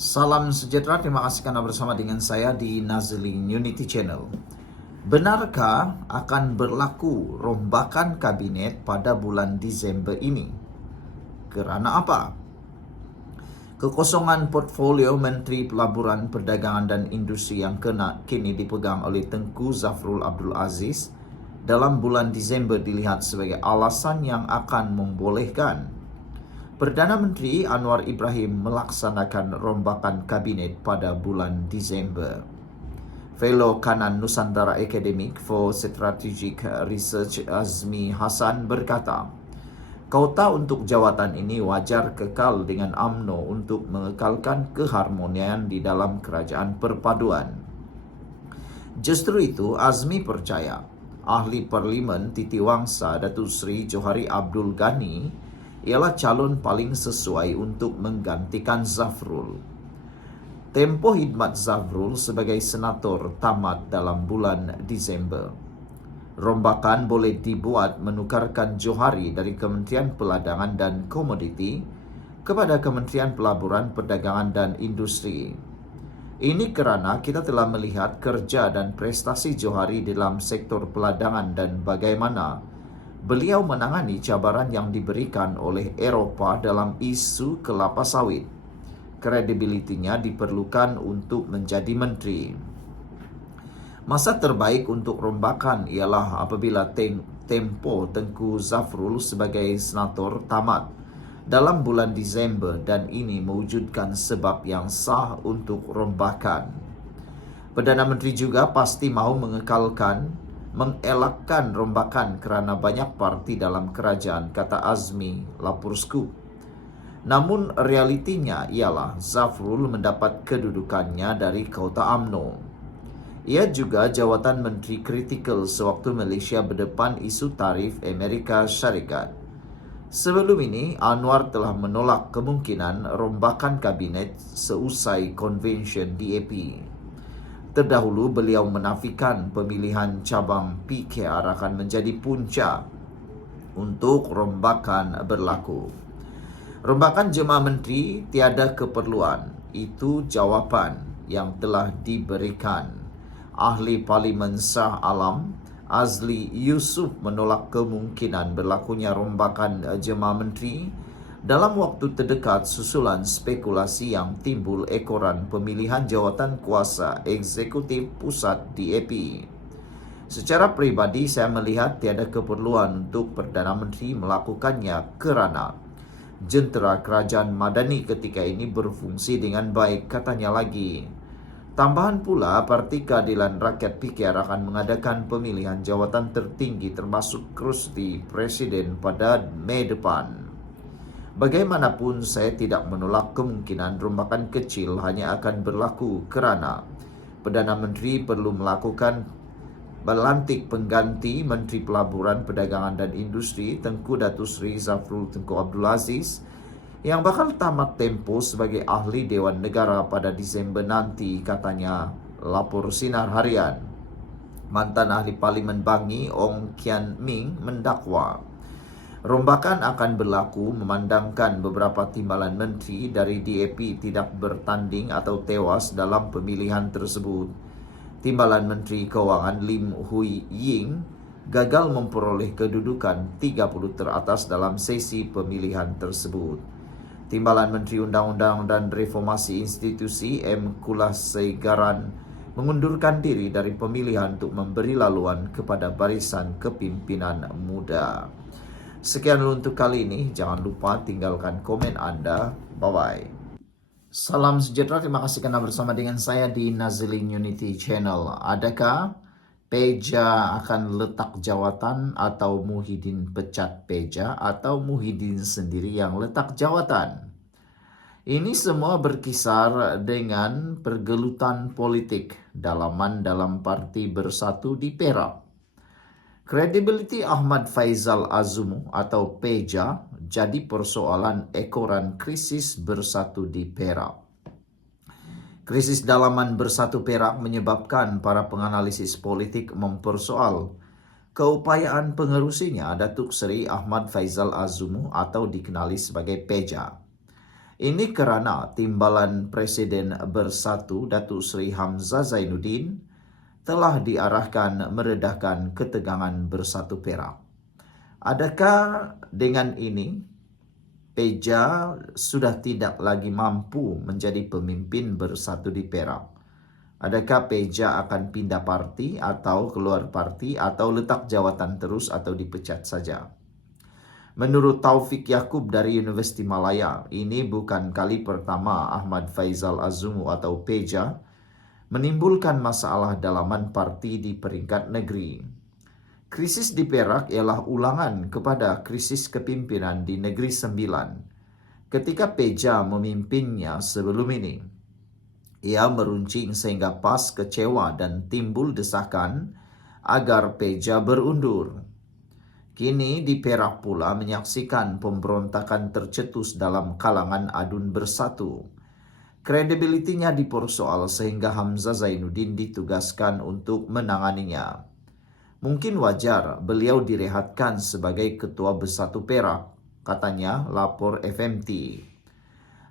Salam sejahtera, terima kasih kerana bersama dengan saya di Nazlin Unity Channel. Benarkah akan berlaku rombakan kabinet pada bulan Disember ini? Kerana apa? Kekosongan portfolio Menteri Pelaburan Perdagangan dan Industri yang kena kini dipegang oleh Tengku Zafrul Abdul Aziz dalam bulan Disember dilihat sebagai alasan yang akan membolehkan Perdana Menteri Anwar Ibrahim melaksanakan rombakan kabinet pada bulan Disember. Fellow Kanan Nusantara Academic for Strategic Research Azmi Hassan berkata, Kauta untuk jawatan ini wajar kekal dengan AMNO untuk mengekalkan keharmonian di dalam kerajaan perpaduan. Justru itu, Azmi percaya ahli parlimen Titi Wangsa Datuk Seri Johari Abdul Ghani ialah calon paling sesuai untuk menggantikan Zafrul. Tempoh khidmat Zafrul sebagai senator tamat dalam bulan Disember. Rombakan boleh dibuat menukarkan Johari dari Kementerian Peladangan dan Komoditi kepada Kementerian Pelaburan Perdagangan dan Industri. Ini kerana kita telah melihat kerja dan prestasi Johari dalam sektor peladangan dan bagaimana beliau menangani cabaran yang diberikan oleh Eropah dalam isu kelapa sawit. Kredibilitinya diperlukan untuk menjadi menteri. Masa terbaik untuk rombakan ialah apabila tem tempo Tengku Zafrul sebagai senator tamat dalam bulan Disember dan ini mewujudkan sebab yang sah untuk rombakan. Perdana Menteri juga pasti mahu mengekalkan mengelakkan rombakan kerana banyak parti dalam kerajaan, kata Azmi Lapur Scoop. Namun realitinya ialah Zafrul mendapat kedudukannya dari Kauta AMNO. Ia juga jawatan Menteri Kritikal sewaktu Malaysia berdepan isu tarif Amerika Syarikat. Sebelum ini, Anwar telah menolak kemungkinan rombakan kabinet seusai konvensyen DAP. Terdahulu beliau menafikan pemilihan cabang PKR akan menjadi punca untuk rombakan berlaku. Rombakan jemaah menteri tiada keperluan. Itu jawapan yang telah diberikan. Ahli Parlimen Shah Alam, Azli Yusuf menolak kemungkinan berlakunya rombakan jemaah menteri dalam waktu terdekat susulan spekulasi yang timbul ekoran pemilihan jawatan kuasa eksekutif pusat DAP. Secara pribadi saya melihat tiada keperluan untuk Perdana Menteri melakukannya kerana jentera kerajaan Madani ketika ini berfungsi dengan baik katanya lagi. Tambahan pula, Parti Keadilan Rakyat PKR akan mengadakan pemilihan jawatan tertinggi termasuk kursi Presiden pada Mei depan. Bagaimanapun saya tidak menolak kemungkinan rombakan kecil hanya akan berlaku kerana Perdana Menteri perlu melakukan berlantik pengganti Menteri Pelaburan Perdagangan dan Industri Tengku Datuk Seri Zafrul Tengku Abdul Aziz yang bakal tamat tempo sebagai ahli Dewan Negara pada Disember nanti katanya lapor sinar harian. Mantan ahli Parlimen Bangi Ong Kian Ming mendakwa Rombakan akan berlaku memandangkan beberapa timbalan menteri dari DAP tidak bertanding atau tewas dalam pemilihan tersebut. Timbalan Menteri Keuangan Lim Hui Ying gagal memperoleh kedudukan 30 teratas dalam sesi pemilihan tersebut. Timbalan Menteri Undang-Undang dan Reformasi Institusi M. Kulasegaran mengundurkan diri dari pemilihan untuk memberi laluan kepada barisan kepimpinan muda. Sekian untuk kali ini. Jangan lupa tinggalkan komen anda. Bye-bye. Salam sejahtera. Terima kasih kerana bersama dengan saya di Nazlin Unity Channel. Adakah Peja akan letak jawatan atau Muhyiddin pecat Peja atau Muhyiddin sendiri yang letak jawatan? Ini semua berkisar dengan pergelutan politik dalaman dalam parti bersatu di Perak. Kredibiliti Ahmad Faizal Azumu atau Peja jadi persoalan ekoran krisis bersatu di Perak. Krisis dalaman bersatu Perak menyebabkan para penganalisis politik mempersoal keupayaan pengerusinya Datuk Seri Ahmad Faizal Azumu atau dikenali sebagai Peja. Ini kerana timbalan Presiden Bersatu Datuk Seri Hamzah Zainuddin telah diarahkan meredahkan ketegangan Bersatu Perak. Adakah dengan ini Peja sudah tidak lagi mampu menjadi pemimpin Bersatu di Perak? Adakah Peja akan pindah parti atau keluar parti atau letak jawatan terus atau dipecat saja? Menurut Taufik Yakub dari Universiti Malaya, ini bukan kali pertama Ahmad Faizal Azumu atau Peja menimbulkan masalah dalaman parti di peringkat negeri. Krisis di Perak ialah ulangan kepada krisis kepimpinan di Negeri Sembilan ketika Peja memimpinnya sebelum ini. Ia meruncing sehingga PAS kecewa dan timbul desakan agar Peja berundur. Kini di Perak pula menyaksikan pemberontakan tercetus dalam kalangan adun bersatu. Kredibilitinya dipersoal sehingga Hamzah Zainuddin ditugaskan untuk menanganinya. Mungkin wajar beliau direhatkan sebagai ketua bersatu Perak, katanya lapor FMT.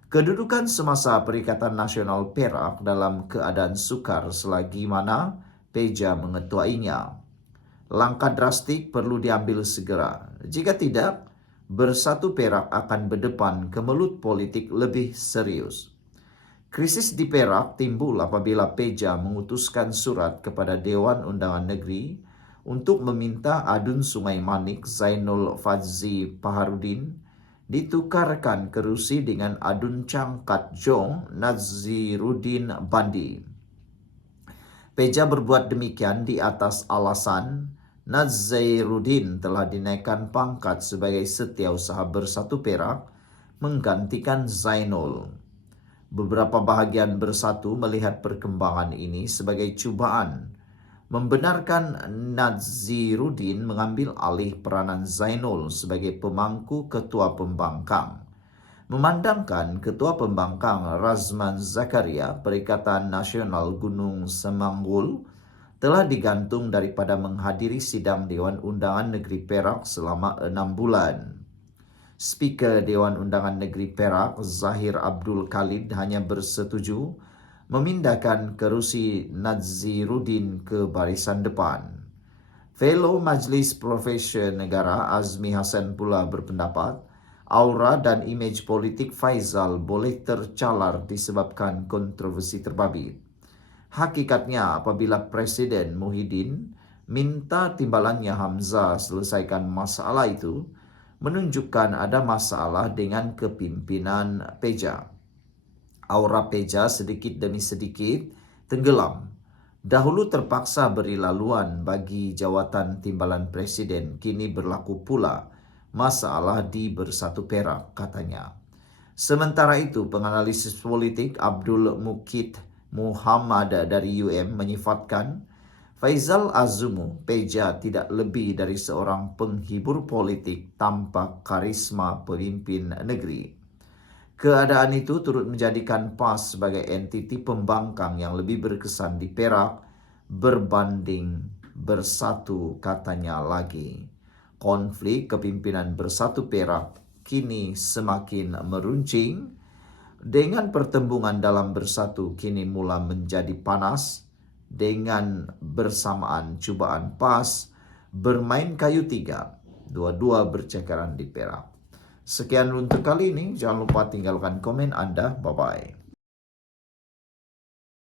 Kedudukan semasa Perikatan Nasional Perak dalam keadaan sukar selagi mana Peja mengetuainya langkah drastik perlu diambil segera. Jika tidak, bersatu Perak akan berdepan ke melut politik lebih serius. Krisis di Perak timbul apabila Peja mengutuskan surat kepada Dewan Undangan Negeri untuk meminta adun Sungai Manik Zainul Fazzi Paharudin ditukarkan kerusi dengan adun Cangkat Jong Naziruddin Bandi. Peja berbuat demikian di atas alasan Nazairuddin telah dinaikkan pangkat sebagai setiausaha bersatu Perak menggantikan Zainul. Beberapa bahagian bersatu melihat perkembangan ini sebagai cubaan membenarkan Naziruddin mengambil alih peranan Zainul sebagai pemangku ketua pembangkang. Memandangkan ketua pembangkang Razman Zakaria Perikatan Nasional Gunung Semanggul telah digantung daripada menghadiri sidang Dewan Undangan Negeri Perak selama enam bulan. Speaker Dewan Undangan Negeri Perak, Zahir Abdul Khalid hanya bersetuju memindahkan kerusi Naziruddin ke barisan depan. Fellow Majlis Profesor Negara Azmi Hasan pula berpendapat aura dan imej politik Faizal boleh tercalar disebabkan kontroversi terbabit. Hakikatnya apabila Presiden Muhyiddin minta timbalannya Hamzah selesaikan masalah itu, menunjukkan ada masalah dengan kepimpinan Peja. Aura Peja sedikit demi sedikit tenggelam. Dahulu terpaksa beri laluan bagi jawatan timbalan Presiden, kini berlaku pula masalah di Bersatu Perak, katanya. Sementara itu, penganalisis politik Abdul Mukid Muhammad dari UM menyifatkan Faizal Azumu Peja tidak lebih dari seorang penghibur politik tanpa karisma pemimpin negeri. Keadaan itu turut menjadikan PAS sebagai entiti pembangkang yang lebih berkesan di Perak berbanding bersatu katanya lagi. Konflik kepimpinan bersatu Perak kini semakin meruncing dengan pertembungan dalam bersatu kini mula menjadi panas dengan bersamaan cubaan pas bermain kayu tiga dua-dua bercekaran di perak. Sekian untuk kali ini jangan lupa tinggalkan komen anda bye bye.